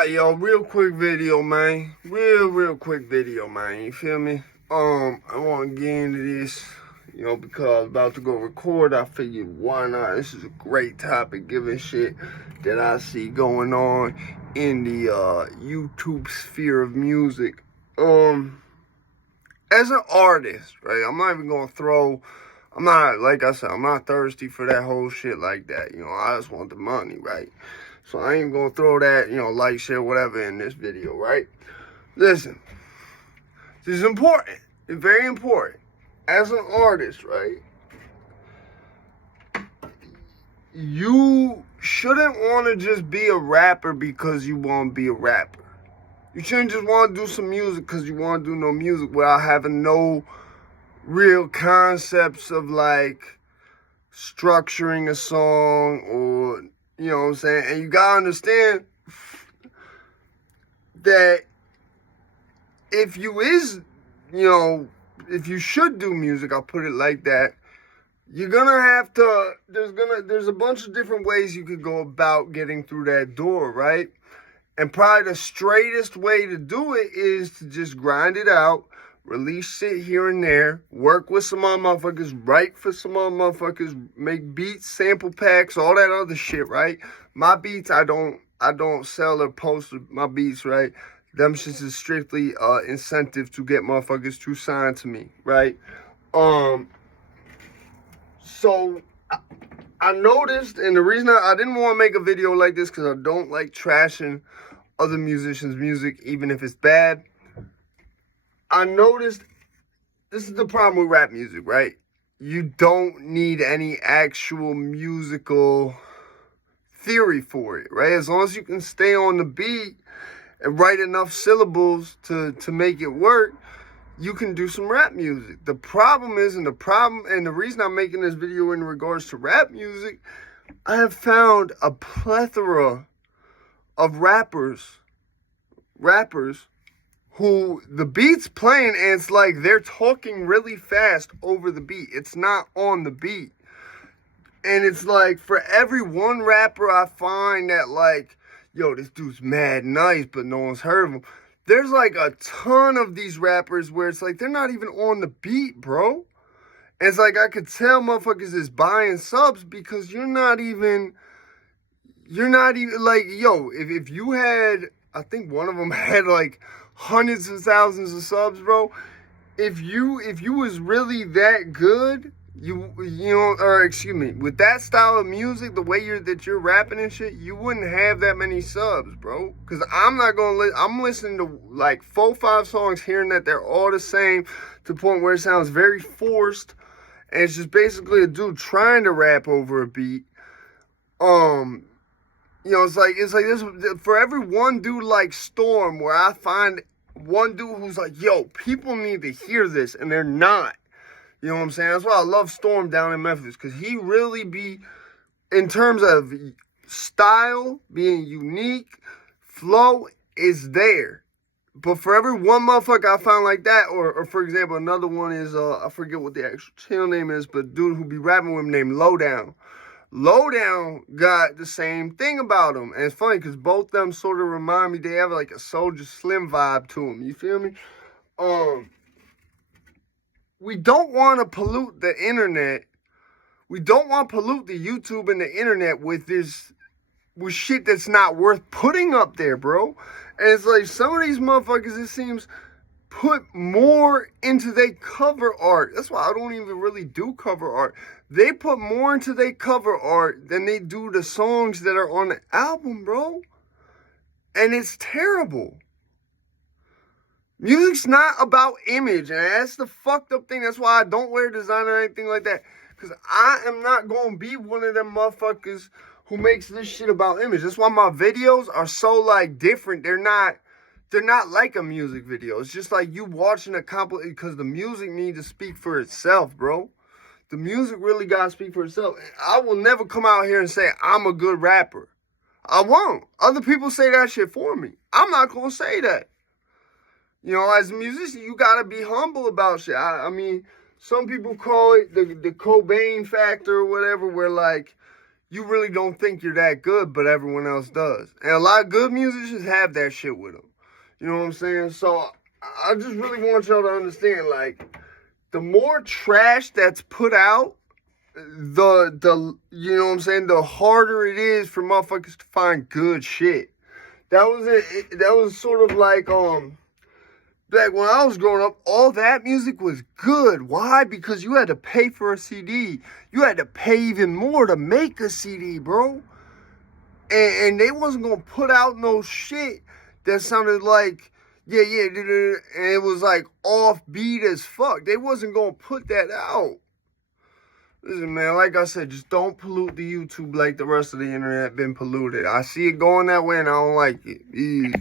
Alright, yo, real quick video, man. Real quick video, man. You feel me? I want to get into this, because I was about to go record. I figured, why not? This is a great topic, given shit that I see going on in the YouTube sphere of music. As an artist, right? I'm not even gonna throw. I'm not, like I said, I'm not thirsty for that whole shit like that. I just want the money, right? So I ain't gonna throw that, like, share, whatever in this video, right? Listen, this is important. It's very important. As an artist, right? You shouldn't want to just be a rapper because you want to be a rapper. You shouldn't just want to do some music because you want to do no music without having no real concepts of, like, structuring a song or, you know what I'm saying? And you gotta understand that if you should do music, I'll put it like that, you're gonna have to, there's a bunch of different ways you could go about getting through that door, right? And probably the straightest way to do it is to just grind it out, release shit here and there, work with some other motherfuckers, write for some other motherfuckers, make beats, sample packs, all that other shit, right? My beats, I don't sell or post my beats, right? Them shits is strictly incentive to get motherfuckers to sign to me, right? So I noticed, and the reason I didn't want to make a video like this because I don't like trashing other musicians' music, even if it's bad. I noticed this is the problem with rap music, right? You don't need any actual musical theory for it, right? As long as you can stay on the beat and write enough syllables to make it work, you can do some rap music. The problem is, and the reason I'm making this video in regards to rap music, I have found a plethora of rappers who the beat's playing and it's like they're talking really fast over the beat. It's not on the beat. And it's like for every one rapper I find that like, yo, this dude's mad nice, but no one's heard of him. There's like a ton of these rappers where it's like they're not even on the beat, bro. And it's like I could tell motherfuckers is buying subs because you're not even like, yo, if you had, I think one of them had like hundreds of thousands of subs, bro. If you was really that good, with that style of music, the way you're rapping and shit, you wouldn't have that many subs, bro. Cause I'm listening to like 4-5 songs, hearing that they're all the same to the point where it sounds very forced, and it's just basically a dude trying to rap over a beat. It's like this for every one dude like Storm, where I find one dude who's like, yo, people need to hear this, and they're not. You know what I'm saying? That's why I love Storm down in Memphis, because he really be, in terms of style, being unique, flow is there. But for every one motherfucker I found like that, or for example, another one is, I forget what the actual channel name is, but dude who be rapping with him named Lowdown. Lowdown got the same thing about him. And it's funny because both of them sort of remind me, they have like a Soulja Slim vibe to them. You feel me? We don't want to pollute the internet. We don't want to pollute the YouTube and the internet with shit that's not worth putting up there, bro. And it's like some of these motherfuckers, it seems, put more into their cover art. That's why I don't even really do cover art. They put more into their cover art than they do the songs that are on the album, bro. And it's terrible. Music's not about image, and that's the fucked up thing. That's why I don't wear designer or anything like that. Because I am not going to be one of them motherfuckers who makes this shit about image. That's why my videos are so, like, different. They're not like a music video. It's just like you watching a compilation, because the music needs to speak for itself, bro. The music really got to speak for itself. I will never come out here and say I'm a good rapper. I won't. Other people say that shit for me. I'm not going to say that. As a musician, you got to be humble about shit. I mean, some people call it the Cobain factor or whatever, where, like, you really don't think you're that good, but everyone else does. And a lot of good musicians have that shit with them. You know what I'm saying? So I just really want y'all to understand, like, the more trash that's put out, the you know what I'm saying, the harder it is for motherfuckers to find good shit. That was it. That was sort of like back when I was growing up, all that music was good. Why? Because you had to pay for a CD. You had to pay even more to make a CD, bro. And they wasn't gonna put out no shit that sounded like, yeah, and it was like offbeat as fuck. They wasn't gonna put that out. Listen, man, like I said, just don't pollute the YouTube like the rest of the internet been polluted. I see it going that way and I don't like it. Easy.